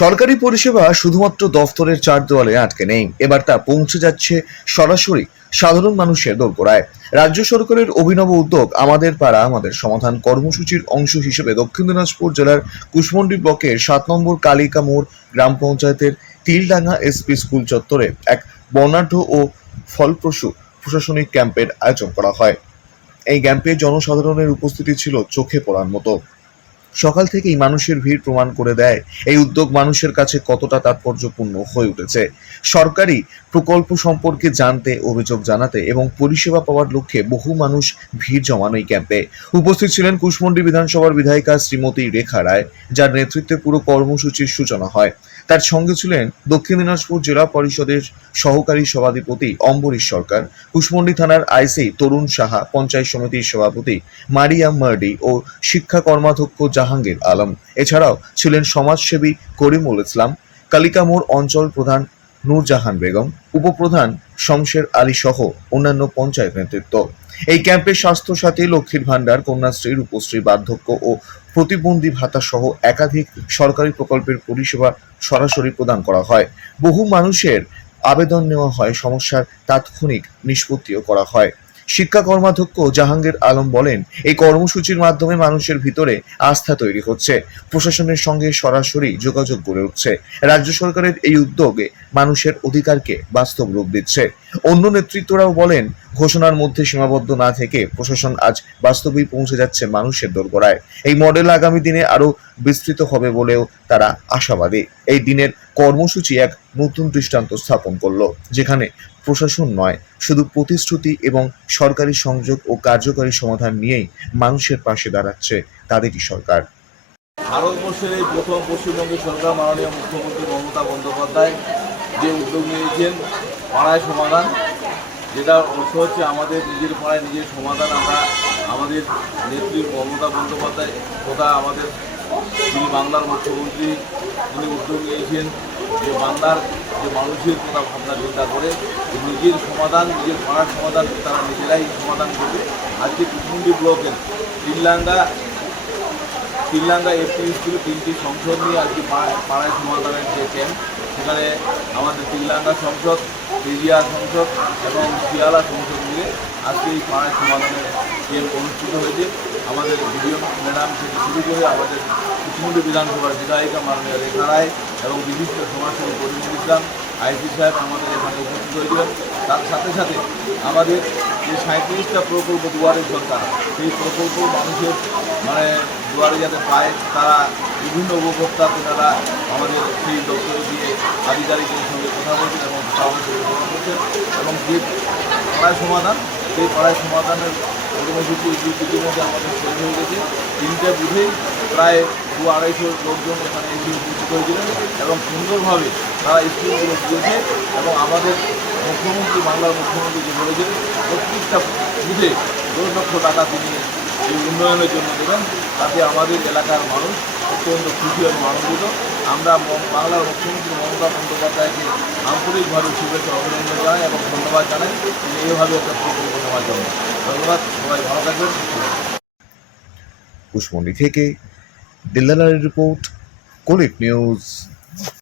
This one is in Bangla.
সরকারি পরিষেবা শুধুমাত্র দফতরের চার দেওয়ালে আটকে নেই। এবার তা পৌঁছে যাচ্ছে সরাসরি সাধারণ মানুষের দোরগোড়ায় রাজ্য সরকারের অভিনব উদ্যোগ আমাদের পাড়া, আমাদের সমাধান কর্মসূচির অংশ হিসেবে দক্ষিণ দিনাজপুর জেলার কুশমন্ডি ব্লকের সাত নম্বর কালিকা মোড় গ্রাম পঞ্চায়েতের তিলডাঙ্গা এসপি স্কুল চত্বরে এক বর্ণাঢ্য ও ফলপ্রসূ প্রশাসনিক ক্যাম্পের আয়োজন করা হয়। এই ক্যাম্পে জনসাধারণের উপস্থিতি ছিল চোখে পড়ার মতো। সকাল থেকেই মানুষের ভিড় প্রমাণ করে দেয় এই উদ্যোগ মানুষের কাছে কতটা তাৎপর্যপূর্ণ হয়ে উঠেছে। সরকারি প্রকল্প সম্পর্কে জানতে, অভিযোগ জানাতে এবং পরিষেবা পাওয়ার লক্ষ্যে বহু মানুষ ভিড় জমান এই ক্যাম্পে উপস্থিত ছিলেন কুশমন্ডি বিধানসভার বিধায়িকা শ্রীমতী রেখা রায়, যার নেতৃত্বে পুরো কর্মসূচির সূচনা হয়। তার সঙ্গে ছিলেন দক্ষিণ দিনাজপুর জেলা পরিষদের সহকারী সভাধিপতি অম্বরীশ সরকার, কুশমন্ডি থানার আইসি তরুণ সাহা, পঞ্চায়েত সমিতির সভাপতি মারিয়া মার্ডি ও শিক্ষা কর্মাধ্যক্ষ জাহাঙ্গীর আলম। এছাড়াও ছিলেন সমাজসেবী করিমুল ইসলাম কালিকামোড় অঞ্চল প্রধান নূরজাহান বেগম, উপপ্রধান শমশের আলী সহ অন্যান্য পঞ্চায়েত নেতৃত্ব। এই ক্যাম্পে স্বাস্থ্য সাথী লক্ষ্মীর ভাণ্ডার, কন্যাশ্রী, রূপশ্রী, বার্ধক্য ও প্রতিবন্ধী ভাতা সহ একাধিক সরকারি প্রকল্পের পরিষেবা সরাসরি প্রদান করা হয়। বহু মানুষের আবেদন নেওয়া হয়, সমস্যার তাৎক্ষণিক নিষ্পত্তিও করা হয়। শিক্ষা কর্মাধ্যক্ষ জাহাঙ্গীর আলম বলেন, এই কর্মসূচির মাধ্যমে মানুষের ভিতরে আস্থা তৈরি হচ্ছে। প্রশাসনের সঙ্গে সরাসরি যোগাযোগ গড়ে উঠছে। রাজ্য সরকারের এই উদ্যোগে মানুষের অধিকারকে বাস্তব রূপ দিচ্ছে। অন্য নেতৃত্বরাও বলেন, ঘোষণার মধ্যে সীমাবদ্ধ না থেকে প্রশাসন আজ বাস্তবেই পৌঁছে যাচ্ছে মানুষের দোরগোড়ায়। এই মডেল আগামী দিনে আরও বিস্তৃত হবে বলেও তারা আশাবাদী। এই দিনের কর্মসূচি এক নতুন দৃষ্টান্ত স্থাপন করল, যেখানে প্রশাসন নয়, শুধু প্রতিশ্রুতি এবং সরকারি সংযোগ ও কার্যকরী সমাধান নিয়েই মানুষের পাশে দাঁড়াচ্ছে তাদেরই সরকার। ভারতবর্ষের এই প্রথম পশ্চিমবঙ্গের সরকার মাননীয় মুখ্যমন্ত্রী মমতা বন্দ্যোপাধ্যায় যে উদ্যোগ নিয়েছেন, পাড়ায় সমাধান যেটা অর্থ হচ্ছে আমাদের নিজের পাড়ায় নিজের সমাধান, আমরা আমাদের নেত্রী মমতা বন্দ্যোপাধ্যায় তথা আমাদের তিনি বাংলার মুখ্যমন্ত্রী তিনি উদ্যোগ নিয়েছেন। যে বাংলার যে মানুষের কথা ভাবনা চিন্তা করে নিজের সমাধান, নিজের ভাড়ার সমাধান তারা নিজেরাই সমাধান করবে। আজকে কুটুম্বি ব্লকের তিনলাঙ্গা তিনলাঙ্গা এফপি স্কুল তিনটি সংসদ নিয়ে আজকে পাড়ায় সমাধানের যে ক্যাম্প সেখানে আমাদের তিনলাঙ্গা সংসদ পেরিয়া সংসদ এবং শিয়ালা সংসদ মিলে আজকে এই পাড়ায় সমাধানের গেম অনুষ্ঠিত হয়েছে। আমাদের বিডিও ম্যাডাম থেকে শুরু করে আমাদের ইতিমধ্যে বিধানসভার বিধায়িকা মাননীয় রেখা রায় এবং বিশিষ্ট সমাজসেবী করিমুল ইসলাম আইসি সাহেব আমাদের এখানে উপস্থিত হয়েছিলেন। তার সাথে সাথে আমাদের যে সাঁত্রিশটা প্রকল্প দুয়ারে সরকার, সেই প্রকল্প মানুষের মানে দুয়ারে যাতে পায়, তারা বিভিন্ন উপভোক্তা তারা আমাদের সেই দপ্তরে দিয়ে আধিকারিকের সঙ্গে কথা বলছেন এবং করছেন এবং যে পাড়ায় সমাধান, সেই পাড়ায় সমাধানের ইতিমধ্যে আমাদের শেষ হয়ে গেছে। তিনটে বুথেই প্রায় দু আড়াইশো লোকজন এখানে এসে উপস্থিত হয়েছিলেন, এবং সুন্দরভাবে তারা স্কুলগুলো দিয়েছে এবং আমাদের মুখ্যমন্ত্রী, বাংলার মুখ্যমন্ত্রী যে বলেছেন প্রত্যেকটা বুথে দশ লক্ষ টাকা তিনি এই উন্নয়নের জন্য দেবেন। তাতে আমাদের এলাকার মানুষ অত্যন্ত খুশি এবং আনন্দিত। আমরা বাংলার মুখ্যমন্ত্রী মমতা বন্দ্যোপাধ্যায়কে আন্তরিকভাবে শুভেচ্ছা অভিনন্দন জানাই এবং ধন্যবাদ জানাই। তিনি এইভাবে একটা প্রকল্প নেওয়ার জন্য ধন্যবাদ, সবাই ভালো থাকবেন কুশমন্ডি থেকে দিল্লালার রিপোর্ট কোলিক নিউজ